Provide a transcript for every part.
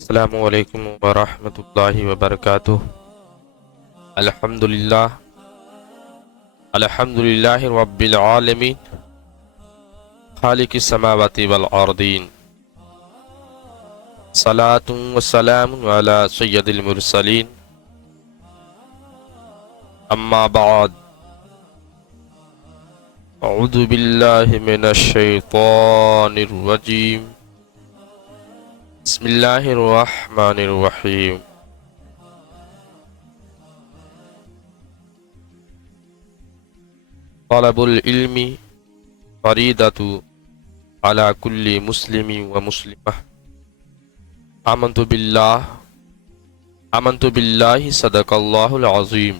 अस्सलामु अलैकुम वरहमतुल्लाहि वबरकातुह। अल्हम्दुलिल्लाह अल्हम्दुलिल्लाहि रब्बिल आलमीन खालिकिस समावाति वल अर्दीन। सलातुन व सलामुन अला सय्यदिल मुरसलीन। अम्मा बाद, अऊज़ु बिल्लाहि मिनश शैतानिर रजीम। बिस्मिल्लाहिर रहमानिर रहीम। तलबुल इल्मी फरीदतु अला कुल्ली मुस्लिमी व मुस्लिमह। आमन्तु बिल्लाहि सदक़ल्लाहुल अज़ीम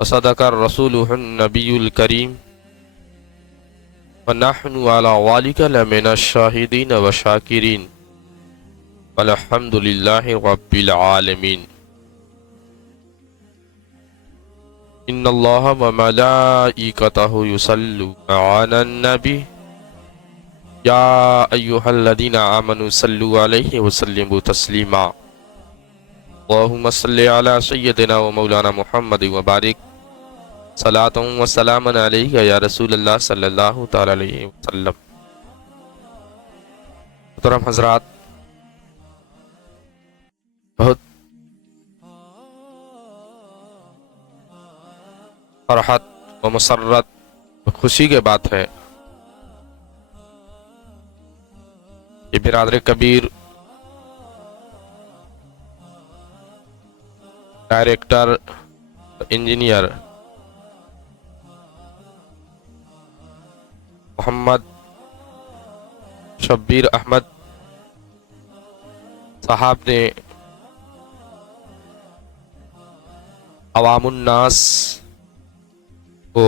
व सदक़र रसूलुहुन नबियुल करीम व नहनु अला ज़ालिका लमिनश शाहिदीन व शाकिरीन वल्हम्दुलिल्लाहि रब्बिल आलमीन। इन्नल्लाह व मलाइकतहु युसल्लूना अलन नबी या अय्युहल्लज़ीना आमनू सल्लु अलैहि व सल्लिमू तस्लीमा। अल्लाहुम्मा सल्लि अला सय्यदिना व मौलाना मुहम्मद व बारिक सलातुन व सलामन अलैका या रसूलल्लाह सल्लल्लाहु तआला अलैहि वसल्लम। मोहतरम हज़रात, बहुत फरहत व मसर्रत व खुशी की बात है कि बिरादर कबीर, डायरेक्टर, इंजीनियर मोहम्मद शब्बीर अहमद साहब ने अवामुन्नास को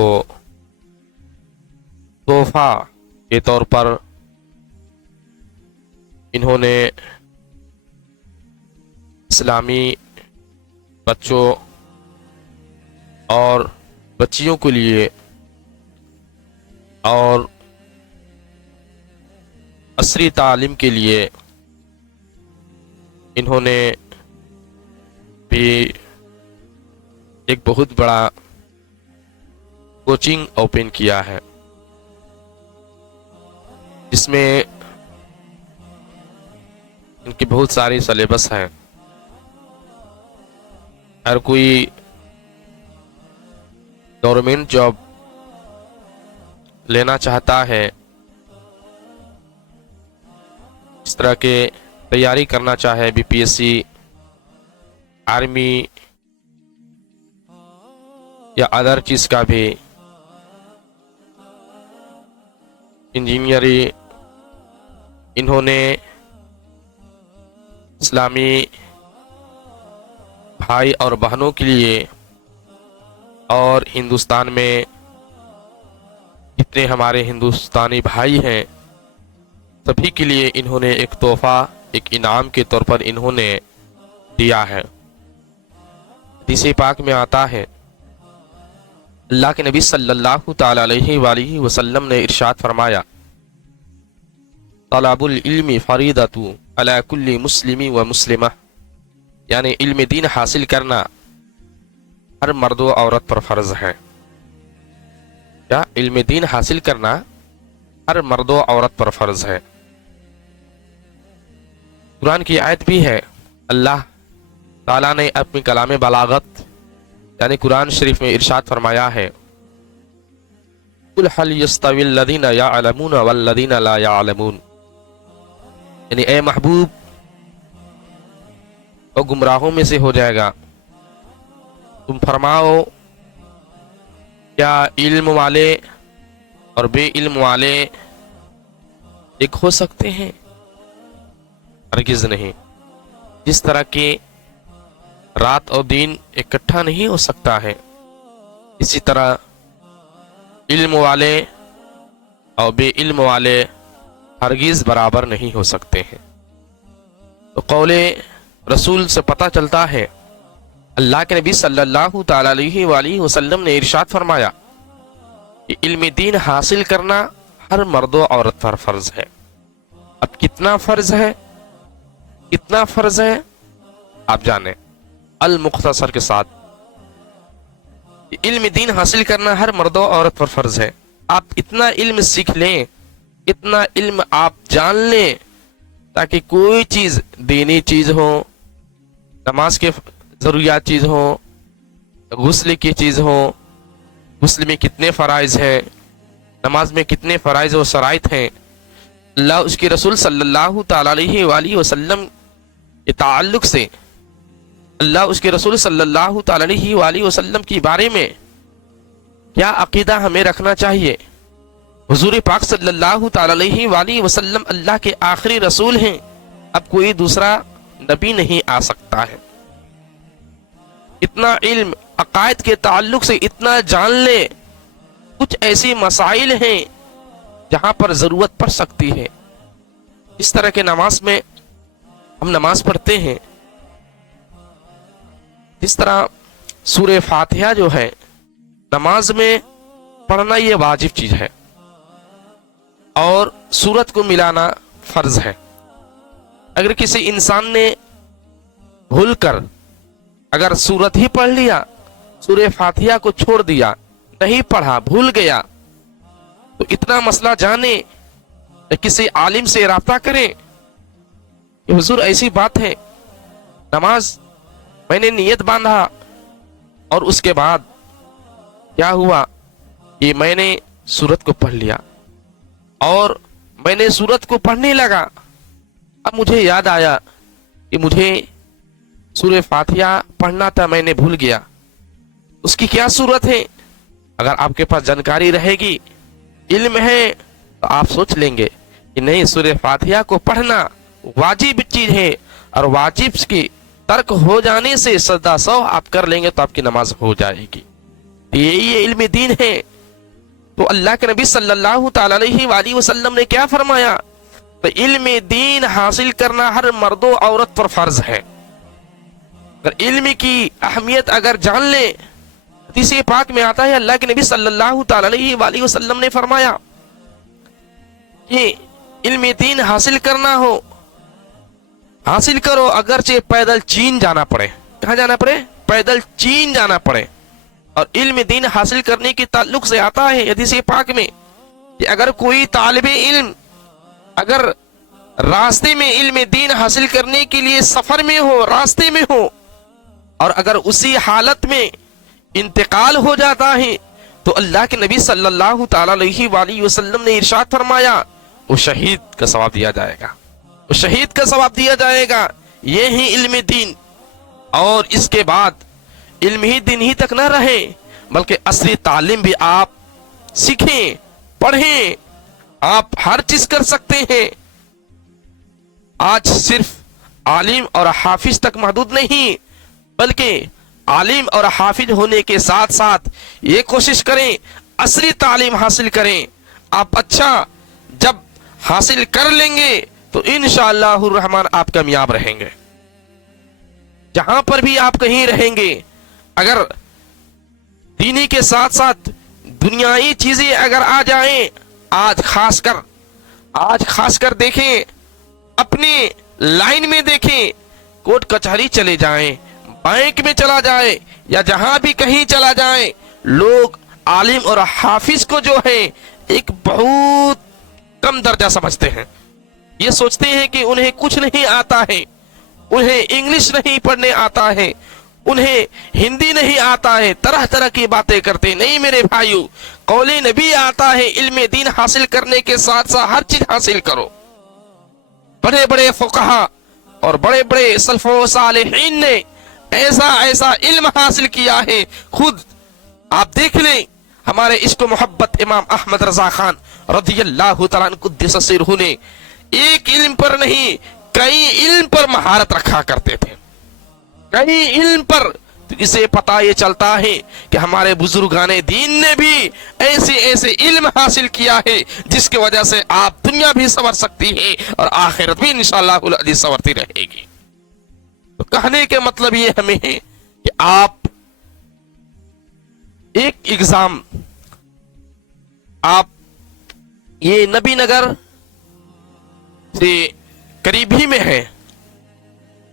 तोहफा के तौर पर इन्होंने इस्लामी बच्चों और बच्चियों के लिए और असरी तालीम के लिए इन्होंने भी एक बहुत बड़ा कोचिंग ओपन किया है, जिसमें इनके बहुत सारे सिलेबस हैं। हर कोई गवर्नमेंट जॉब लेना चाहता है, इस तरह के तैयारी करना चाहे, बीपीएससी, आर्मी या अदर चीज का भी, इंजीनियरिंग, इन्होंने इस्लामी भाई और बहनों के लिए और हिंदुस्तान में जितने हमारे हिंदुस्तानी भाई हैं सभी के लिए इन्होंने एक तोहफा, एक इनाम के तौर पर इन्होंने दिया है। हदीस पाक में आता है, अल्लाह के नबी सल्लल्लाहु तआला अलैहि वसल्लम ने इरशाद फरमाया, तलबुल इल्मी फरीदतु अला कुल्ली मुस्लिमी व मुस्लिमा। यानी इल्म दीन हासिल करना हर मर्द व औरत पर फर्ज है। क्या इल्म दीन हासिल करना हर मर्द व औरत पर फर्ज है। कुरान की आयत भी है, अल्लाह ताला ने अपनी कलाम बलागत यानी कुरान शरीफ में इरशाद फरमाया है, कुल हल यस्तविल लदीना यअलमून वल लदीना ला यअलमून। यानी ए महबूब, वो गुमराहों में से हो जाएगा। तुम फरमाओ, क्या इल्म वाले और बे इल्म वाले एक हो सकते हैं? हरगिज़ नहीं। जिस तरह के रात और दिन इकट्ठा नहीं हो सकता है, इसी तरह इल्म वाले और बे इल्म वाले हरगिज़ बराबर नहीं हो सकते हैं। तो कौले रसूल से पता चलता है, अल्लाह के नबी सल्लल्लाहु तआला अलैहि वसल्लम ने इरशाद फरमाया कि इल्म दीन हासिल करना हर मर्द और औरत पर फर्ज है। अब कितना फर्ज है कितना फर्ज है आप जाने अल मुख्तसर के साथ। इल्म दीन हासिल करना हर मर्द और औरत पर फर्ज है। आप इतना इल्म सीख लें, इतना इल्म आप जान लें, ताकि कोई चीज दीनी चीज हो, नमाज के जरूरियात चीज हो, गुस्ल की चीज हो, गुस्ल में कितने फराइज हैं, नमाज में कितने फराइज और शराइत हैं, अल्लाह उसके रसूल सल्लल्लाहु ताला अलैहि वसल्लम के ताल्लुक से, अल्लाह उसके रसूल सल्लल्लाहु ताला अलैहि वसल्लम के बारे में क्या अकीदा हमें रखना चाहिए। हुजूर पाक सल्लल्लाहु ताला अलैहि वसल्लम अल्लाह के आखिरी रसूल हैं, अब कोई दूसरा नबी नहीं आ सकता है। इतना इल्म अकायद के ताल्लुक से इतना जान ले। कुछ ऐसी मसाइल हैं जहां पर जरूरत पड़ सकती है। इस तरह के नमाज में हम नमाज पढ़ते हैं, इस तरह सूरे फातिहा जो है नमाज में पढ़ना ये वाजिब चीज है और सूरत को मिलाना फर्ज है। अगर किसी इंसान ने भूल कर अगर सूरत ही पढ़ लिया, सूरे फातिहा को छोड़ दिया, नहीं पढ़ा, भूल गया, तो इतना मसला जाने, किसी आलिम से राब्ता करें कि हुजूर ऐसी बात है, नमाज मैंने नियत बांधा और उसके बाद क्या हुआ कि मैंने सूरत को पढ़ लिया और मैंने सूरत को पढ़ने लगा, अब मुझे याद आया कि मुझे सूरे फातिहा पढ़ना था, मैंने भूल गया, उसकी क्या सूरत है। अगर आपके पास जानकारी रहेगी, इल्म है, तो आप सोच लेंगे कि नहीं, सूरे फातिहा को पढ़ना वाजिब चीज है और वाजिब की तर्क हो जाने से सदा सौ आप कर लेंगे तो आपकी नमाज हो जाएगी। यही इल्म दीन है। तो अल्लाह के नबी सल्लल्लाहु ताला अलैहि वसल्लम ने क्या फरमाया, तो इल्म दीन हासिल करना हर मर्दो औरत पर फर्ज है। अगर इल्म की अहमियत अगर जान ले, हदीस पाक में आता है अल्लाह के नबी सल्लल्लाहु ताला अलैहि वसल्लम ने फरमाया कि इल्म दीन हासिल करना हो, हासिल करो, अगरचे पैदल चीन जाना पड़े। कहाँ जाना पड़े? पैदल चीन जाना पड़े। और इल्म दीन हासिल करने के ताल्लुक से आता है हदीस पाक में कि अगर कोई तालिबे इल्म अगर रास्ते में इल्म दीन हासिल करने के लिए सफर में हो, रास्ते में हो, और अगर उसी हालत में इंतकाल हो जाता है, तो अल्लाह के नबी सल्लल्लाहु ताला अलैहि वसल्लम ने इरशाद फरमाया, वो शहीद का सवाब दिया जाएगा, वो शहीद का सवाब दिया जाएगा। ये ही इल्म दीन। और इसके बाद इल्म ही दिन ही तक न रहे, बल्कि असली तालीम भी आप सीखें, पढ़ें। आप हर चीज कर सकते हैं। आज सिर्फ आलिम और हाफिज तक महदूद नहीं, बल्कि आलिम और हाफिज होने के साथ साथ ये कोशिश करें असली तालीम हासिल करें। आप अच्छा जब हासिल कर लेंगे तो इंशाअल्लाहुर रहमान आप कामयाब रहेंगे। जहां पर भी आप कहीं रहेंगे, अगर दीनी के साथ साथ दुनियाई चीजें अगर आ जाएं, आज खासकर देखें, अपने लाइन में देखें, कोर्ट कचहरी चले जाएं, बैंक में चला जाए या जहां भी कहीं चला जाए, लोग आलिम और हाफिज को जो है एक बहुत कम दर्जा समझते हैं। ये सोचते हैं कि उन्हें कुछ नहीं आता है, उन्हें इंग्लिश नहीं पढ़ने आता है, उन्हें हिंदी नहीं आता है, तरह तरह की बातें करते। नहीं मेरे भाइयों, कौले नबी आता है, इल्म दीन हासिल करने के साथ साथ हर चीज हासिल करो। बड़े बड़े फुकहा और बड़े बड़े सल्फो सालिहीन ने ऐसा इल्म हासिल किया है। खुद आप देख लें, हमारे इश्क मोहब्बत इमाम अहमद रजा खान रज़ियल्लाहु तआला अन्हु कुद्दस सिरहु ने एक इल्म पर नहीं, कई इल्म पर महारत रखा करते थे, कई इल्म पर। तो इसे पता ये चलता है कि हमारे बुजुर्गाने दीन ने भी ऐसे इल्म हासिल किया है जिसकी वजह से आप दुनिया भी संवर सकती है और आखिरत भी इंशाअल्लाह संवरती रहेगी। तो कहने के मतलब ये हमें है कि आप एक एग्जाम, आप ये नबी नगर से करीब ही में है,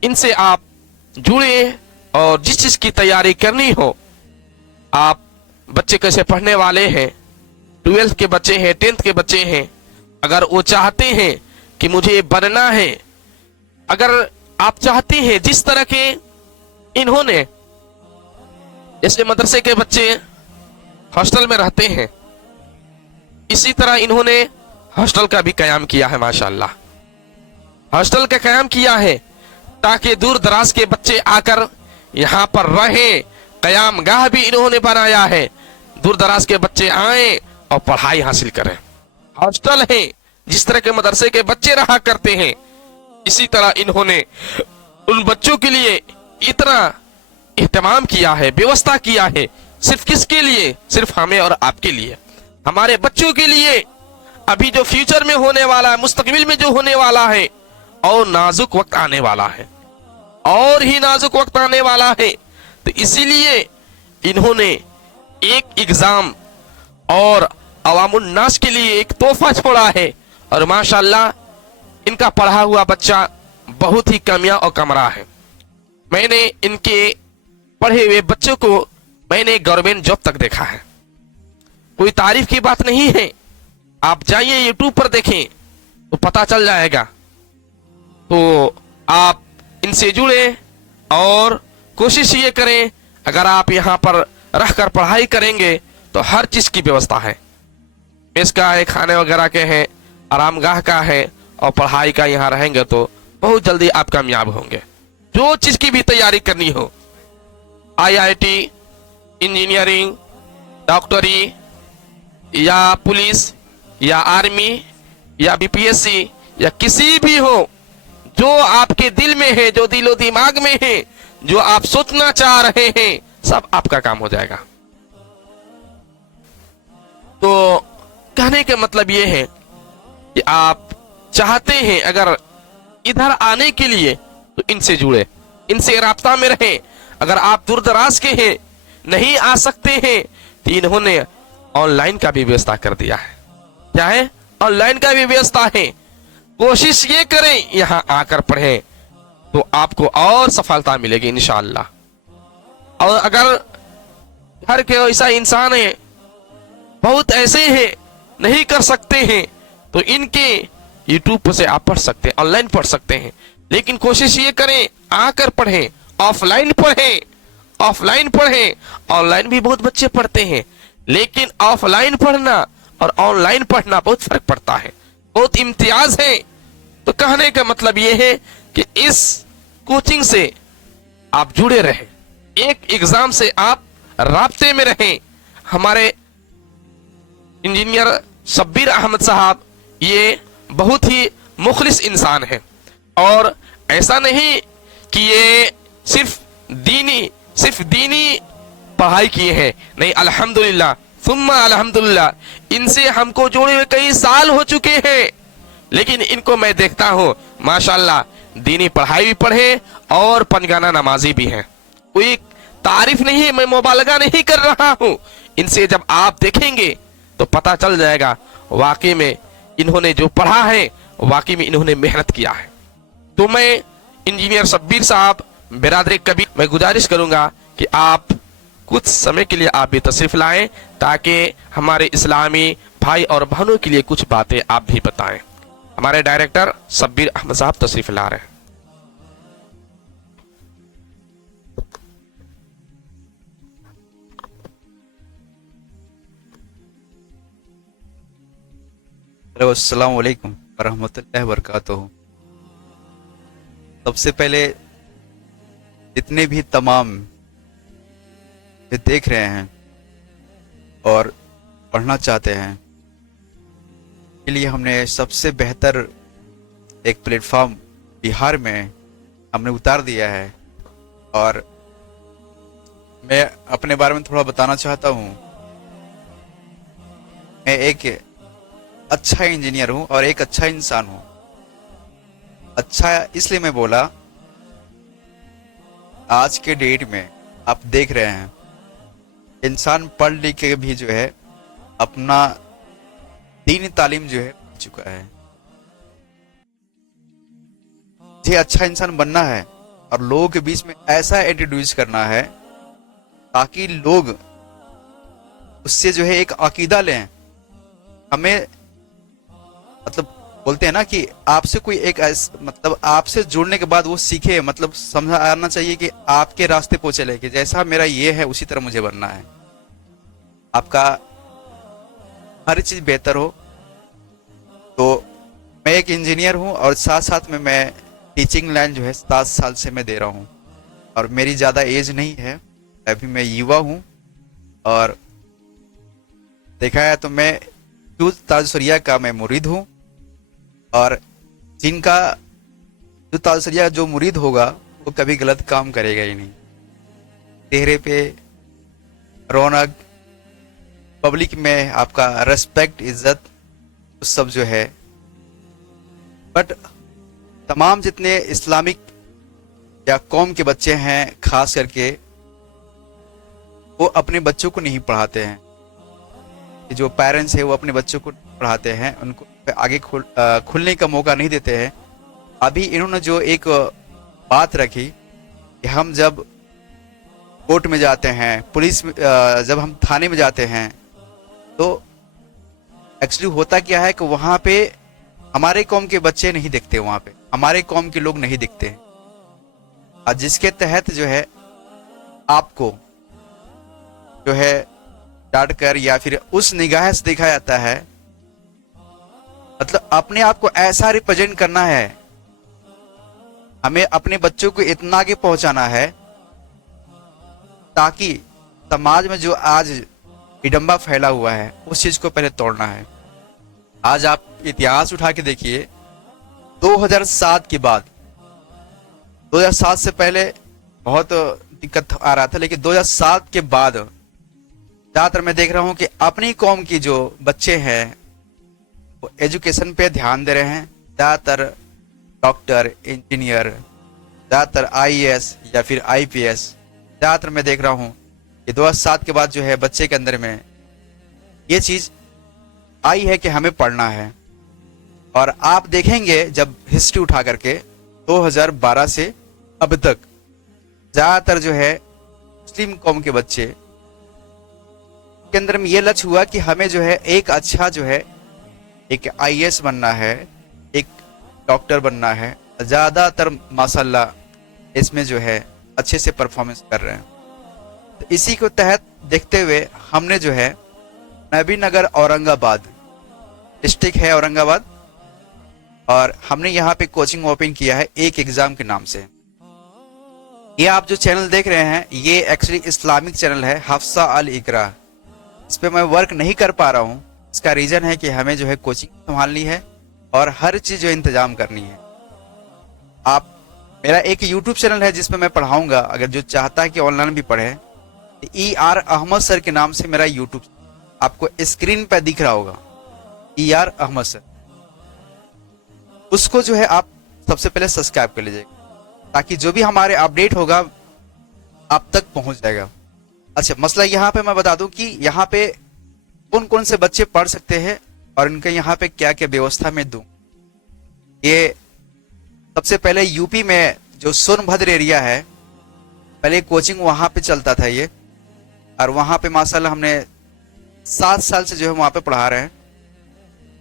इनसे आप जुड़े और जिस चीज की तैयारी करनी हो, आप बच्चे कैसे पढ़ने वाले हैं, 12th के बच्चे हैं, 10th के बच्चे हैं, अगर वो चाहते हैं कि मुझे बनना है, अगर आप चाहते हैं जिस तरह के इन्होंने, जैसे मदरसे के बच्चे हॉस्टल में रहते हैं, इसी तरह इन्होंने हॉस्टल का भी कयाम किया है। माशाअल्लाह, हॉस्टल का कयाम किया है ताकि दूर दराज के बच्चे आकर यहाँ पर रहें। कयाम गाह भी इन्होंने बनाया है, दूर दराज के बच्चे आए और पढ़ाई हासिल करें। हॉस्टल है, जिस तरह के मदरसे के बच्चे रहा करते हैं, इसी तरह इन्होंने उन बच्चों के लिए इतना इत्तेमाम किया है, व्यवस्था किया है। सिर्फ किसके लिए? सिर्फ हमें और आपके लिए, हमारे बच्चों के लिए। अभी जो फ्यूचर में होने वाला है, मुस्तकबिल में जो होने वाला है, और नाजुक वक्त आने वाला है, और ही नाजुक वक्त आने वाला है। तो इसीलिए इन्होंने एक एग्जाम और अवामुन नास के लिए एक तोहफा छोड़ा है। और माशाअल्लाह इनका पढ़ा हुआ बच्चा बहुत ही कामयाब और कमरा है। मैंने इनके पढ़े हुए बच्चों को मैंने गवर्नमेंट जॉब तक देखा है। कोई तारीफ की बात नहीं है, आप जाइए यूट्यूब पर देखें तो पता चल जाएगा। तो आप इनसे जुड़े और कोशिश ये करें, अगर आप यहाँ पर रहकर पढ़ाई करेंगे तो हर चीज की व्यवस्था है, मेस का है, खाने वगैरह के हैं, आरामगाह का है, और पढ़ाई का यहाँ रहेंगे तो बहुत जल्दी आप कामयाब होंगे। जो चीज की भी तैयारी करनी हो, IIT, इंजीनियरिंग, डॉक्टरी, या पुलिस, या आर्मी, या BPSC, या किसी भी हो, जो आपके दिल में है, जो दिलो दिमाग में है, जो आप सोचना चाह रहे हैं, सब आपका काम हो जाएगा। तो कहने का मतलब यह है कि आप चाहते हैं अगर इधर आने के लिए तो इनसे जुड़े, इनसे राब्ता में रहें। अगर आप दूर दराज के हैं, नहीं आ सकते हैं, तो इन्होंने ऑनलाइन का भी व्यवस्था कर दिया है। क्या है? ऑनलाइन का भी व्यवस्था है। कोशिश ये करें यहाँ आकर पढ़ें तो आपको और सफलता मिलेगी इंशाअल्लाह। और अगर घर के ऐसा इंसान है, बहुत ऐसे हैं नहीं कर सकते हैं, तो इनके यूट्यूब से आप पढ़ सकते हैं, ऑनलाइन पढ़ सकते हैं। लेकिन कोशिश ये करें आकर पढ़ें, ऑफलाइन पढ़ें, ऑफलाइन पढ़ें। ऑनलाइन भी बहुत बच्चे पढ़ते हैं, लेकिन ऑफलाइन पढ़ना और ऑनलाइन पढ़ना बहुत फर्क पड़ता है, बहुत इम्तियाज है। तो कहने का मतलब यह है कि इस कोचिंग से आप जुड़े रहें, एक एग्जाम से आप राब्ते में रहें। हमारे इंजीनियर शब्बीर अहमद साहब ये बहुत ही मुखलिस इंसान है, और ऐसा नहीं कि ये सिर्फ दीनी पढ़ाई किए हैं, नहीं, अल्हम्दुलिल्लाह सुम्मा अल्हम्दुलिल्लाह, इनसे हमको जोड़े हुए कई साल हो चुके हैं। लेकिन इनको मैं देखता हूं माशाअल्लाह दीनी पढ़ाई भी पढ़े और पंजगाना नमाजी भी हैं। कोई तारीफ नहीं, मैं मुबालगा नहीं कर रहा हूं। इनसे जब आप देखेंगे तो पता चल जाएगा वाकई में इन्होंने जो पढ़ा है, वाकई में इन्होंने मेहनत किया है। तो मैं इंजीनियर शब्बीर साहब बिरादरी कबीर मैं गुजारिश करूंगा कि आप कुछ समय के लिए आप भी तशरीफ लाएं, ताकि हमारे इस्लामी भाई और बहनों के लिए कुछ बातें आप भी बताएं। हमारे डायरेक्टर शब्बीर अहमद साहब तशरीफ ला रहे हैं। हेलो, अस्सलाम वालेकुम वरहमतुल्लाहि वबरकातुहू। सबसे पहले जितने भी तमाम जो देख रहे हैं और पढ़ना चाहते हैं, के लिए हमने सबसे बेहतर एक प्लेटफॉर्म बिहार में हमने उतार दिया है। और मैं अपने बारे में थोड़ा बताना चाहता हूँ। मैं एक अच्छा इंजीनियर हूँ और एक अच्छा इंसान हूँ। अच्छा इसलिए मैं बोला, आज के डेट में आप देख रहे हैं इंसान पढ़ लिख के भी जो है अपना दीनी तालीम जो है चुका है। मुझे अच्छा इंसान बनना है और लोगों के बीच में ऐसा इंट्रोड्यूस करना है ताकि लोग उससे जो है एक अकीदा लें। हमें मतलब बोलते हैं ना कि आपसे कोई एक मतलब आपसे जुड़ने के बाद वो सीखे, मतलब समझ आना चाहिए कि आपके रास्ते पे चले कि जैसा मेरा ये है उसी तरह मुझे बनना है। आपका हर चीज बेहतर हो। तो मैं एक इंजीनियर हूं और साथ साथ में मैं टीचिंग लाइन जो है 7 साल से मैं दे रहा हूं और मेरी ज़्यादा एज नहीं है, अभी मैं युवा हूं। और देखा है तो मैं ताजसरिया का मैं मुरीद हूं और जिनका ताजसरिया जो मुरीद होगा वो कभी गलत काम करेगा ही नहीं। चेहरे पे रौनक, पब्लिक में आपका रेस्पेक्ट, इज्जत, सब जो है। बट तमाम जितने इस्लामिक या कौम के बच्चे हैं खास करके, वो अपने बच्चों को नहीं पढ़ाते हैं। जो पेरेंट्स है वो अपने बच्चों को पढ़ाते हैं, उनको आगे खुलने का मौका नहीं देते हैं। अभी इन्होंने जो एक बात रखी कि हम जब कोर्ट में जाते हैं, पुलिस में, जब हम थाने में जाते हैं, तो एक्चुअली होता क्या है कि वहां पे हमारे कौम के बच्चे नहीं दिखते, वहां पे हमारे कौम के लोग नहीं दिखते हैं। और जिसके तहत जो है आपको जो है डांट कर या फिर उस निगाह से देखा जाता है, मतलब अपने आप को ऐसा रिप्रेजेंट करना है, हमें अपने बच्चों को इतना आगे पहुंचाना है ताकि समाज में जो आज विडंबा फैला हुआ है उस चीज को पहले तोड़ना है। आज आप इतिहास उठा के देखिए, 2007 के बाद, 2007 से पहले बहुत दिक्कत आ रहा था, लेकिन 2007 के बाद ज्यादातर मैं देख रहा हूं कि अपनी कौम की जो बच्चे हैं वो एजुकेशन पे ध्यान दे रहे हैं। ज्यादातर डॉक्टर, इंजीनियर, ज्यादातर आईएएस या फिर आईपीएस, ज्यादातर मैं देख रहा हूं कि 2007 के बाद जो है बच्चे के अंदर में ये चीज आई है कि हमें पढ़ना है। और आप देखेंगे जब हिस्ट्री उठा करके 2012 से अब तक ज्यादातर जो है मुस्लिम कौम के बच्चे के अंदर में ये लक्ष्य हुआ कि हमें जो है एक अच्छा जो है एक आईएएस बनना है, एक डॉक्टर बनना है। ज्यादातर माशाल्लाह इसमें जो है अच्छे से परफॉर्मेंस कर रहे हैं। तो इसी को तहत देखते हुए हमने जो है नबीनगर औरंगाबाद डिस्ट्रिक्ट है औरंगाबाद, और हमने यहाँ पे कोचिंग ओपन किया है एक एग्जाम के नाम से। ये आप जो चैनल देख रहे हैं ये एक्चुअली इस्लामिक चैनल है, हफ्सा अल इकरा। इस पे मैं वर्क नहीं कर पा रहा हूँ, इसका रीजन है कि हमें जो है कोचिंग संभालनी है और हर चीज जो इंतजाम करनी है। आप, मेरा एक यूट्यूब चैनल है जिसमें मैं पढ़ाऊंगा, अगर जो चाहता है कि ऑनलाइन भी पढ़े, तो ER अहमद सर के नाम से मेरा यूट्यूब आपको स्क्रीन पर दिख रहा होगा, ER अहमद सर। उसको जो है आप सबसे पहले सब्सक्राइब कर लीजिएगा ताकि जो भी हमारे अपडेट होगा आप तक पहुंच जाएगा। अच्छा, मसला यहाँ पे मैं बता दूं कि यहाँ पे कौन कौन से बच्चे पढ़ सकते हैं और इनके यहाँ पे क्या क्या व्यवस्था में दूं। ये सबसे पहले यूपी में जो सोनभद्र एरिया है, पहले कोचिंग वहां पे चलता था ये, और वहां पे माशाल्लाह हमने 7 साल से जो है वहां पे पढ़ा रहे हैं।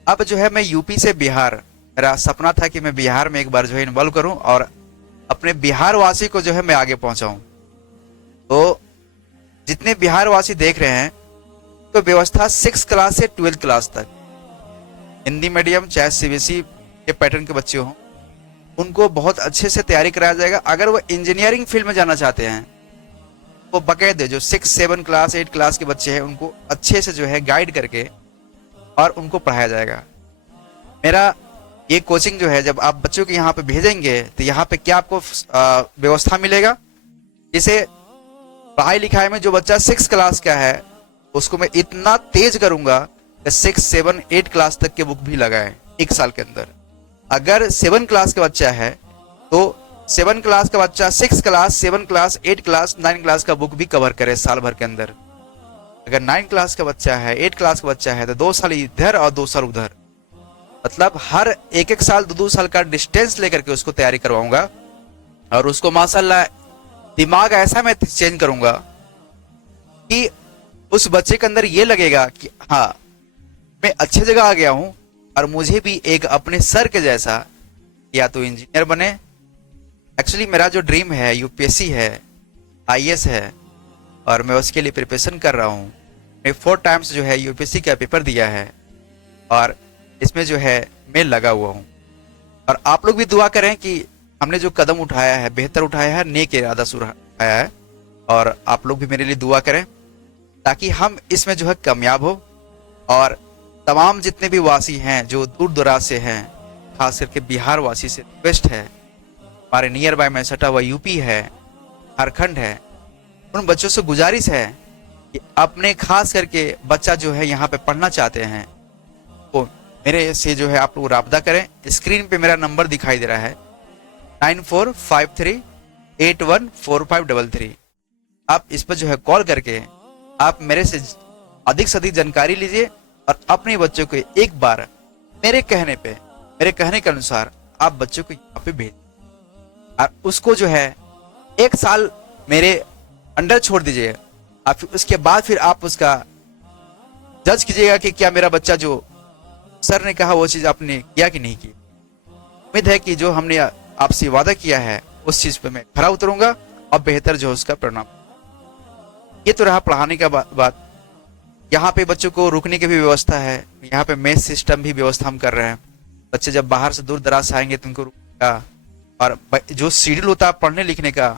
अब जो है मैं यूपी से बिहार, मेरा सपना था कि मैं बिहार में एक बार जो है इन्वॉल्व करूं और अपने बिहार वासी को जो है मैं आगे पहुंचाऊं। तो जितने बिहार वासी देख रहे हैं तो व्यवस्था 6 क्लास से 12th क्लास तक, हिंदी मीडियम चाहे सीबीएसई के पैटर्न के बच्चे हों, उनको बहुत अच्छे से तैयारी कराया जाएगा। अगर वो इंजीनियरिंग फील्ड में जाना चाहते हैं वो बाकायदे जो 6, 7 क्लास 8 क्लास के बच्चे हैं उनको अच्छे से जो है गाइड करके और उनको पढ़ाया जाएगा। मेरा ये कोचिंग जो है जब आप बच्चों के यहाँ पे भेजेंगे तो यहाँ पे क्या आपको व्यवस्था मिलेगा, जैसे पढ़ाई लिखाई में जो बच्चा 6 क्लास का है उसको मैं इतना तेज करूंगा कि 6, 7, 8 क्लास तक के बुक भी लगाए 1 साल के अंदर। अगर 7 क्लास का बच्चा है तो 7 क्लास का बच्चा 6 क्लास, 7 क्लास, 8 क्लास, 9 क्लास का बुक भी कवर करे साल भर के अंदर। अगर 9 क्लास का बच्चा है, 8 क्लास का बच्चा है तो 2 साल इधर और 2 साल उधर, मतलब हर 1-1 साल 2-2 साल का डिस्टेंस लेकर के उसको तैयारी करवाऊंगा। और उसको माशाल्लाह दिमाग ऐसा मैं चेंज करूंगा कि उस बच्चे के अंदर ये लगेगा कि हाँ, मैं अच्छी जगह आ गया हूं और मुझे भी एक अपने सर के जैसा या तो इंजीनियर बने। एक्चुअली मेरा जो ड्रीम है यूपीएससी है, आईएएस है, और मैं उसके लिए प्रिपरेशन कर रहा हूँ। मैं 4 टाइम्स जो है यूपीएससी का पेपर दिया है और इसमें जो है मैं लगा हुआ हूँ। और आप लोग भी दुआ करें कि हमने जो कदम उठाया है बेहतर उठाया है, नेक इरादा से उठाया है, और आप लोग भी मेरे लिए दुआ करें ताकि हम इसमें जो है कामयाब हो। और तमाम जितने भी वासी हैं जो दूर दराज से हैं, खास करके बिहार वासी से रिक्वेस्ट है, हमारे नियर बाय में सटा हुआ यूपी है, झारखंड है, उन बच्चों से गुजारिश है कि अपने खास करके बच्चा जो है यहाँ पे पढ़ना चाहते हैं तो मेरे से जो है आप लोग राब्ता करें। स्क्रीन पे मेरा नंबर दिखाई दे रहा है 9453814533। आप इस पर जो है कॉल करके आप मेरे से अधिक जानकारी लीजिए और अपने बच्चों को एक बार मेरे कहने के अनुसार आप बच्चों को यहाँ पे भेज और उसको जो है 1 साल मेरे अंडर छोड़ दीजिए। आप उसके बाद फिर आप उसका जज कीजिएगा कि क्या मेरा बच्चा जो सर ने कहा वो चीज आपने किया कि नहीं की। उम्मीद है कि जो हमने आपसे वादा किया है उस चीज पे मैं खरा उतरूंगा और बेहतर जो है उसका परिणाम। ये तो रहा पढ़ाने का बात। यहाँ पे बच्चों को रुकने की भी व्यवस्था है, यहाँ पे मेस सिस्टम भी व्यवस्था हम कर रहे हैं। बच्चे जब बाहर से दूर दराज से आएंगे तो उनको रुकने का और जो शेड्यूल होता है पढ़ने लिखने का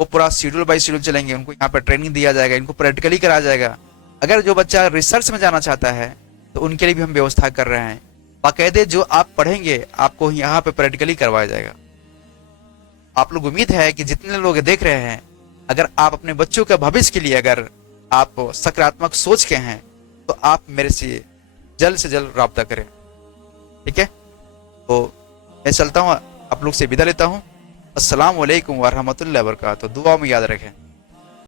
वो पूरा शेड्यूल बाय शेड्यूल चलेंगे। उनको यहाँ पर ट्रेनिंग दिया जाएगा, इनको प्रैक्टिकली कराया जाएगा। अगर जो बच्चा रिसर्च में जाना चाहता है तो उनके लिए भी हम व्यवस्था कर रहे हैं। बाकायदे जो आप पढ़ेंगे आपको यहाँ पे प्रैक्टिकली करवाया जाएगा। आप लोग उम्मीद है कि जितने लोग देख रहे हैं, अगर आप अपने बच्चों के भविष्य के लिए अगर आप सकारात्मक सोच के हैं तो आप मेरे से जल्द राब्ता करें। ठीक है, तो मैं चलता हूँ, आप लोग से विदा लेता हूँ। अस्सलाम वालेकुम व रहमतुल्लाहि व बरकातुहू। दुआ में याद रखें।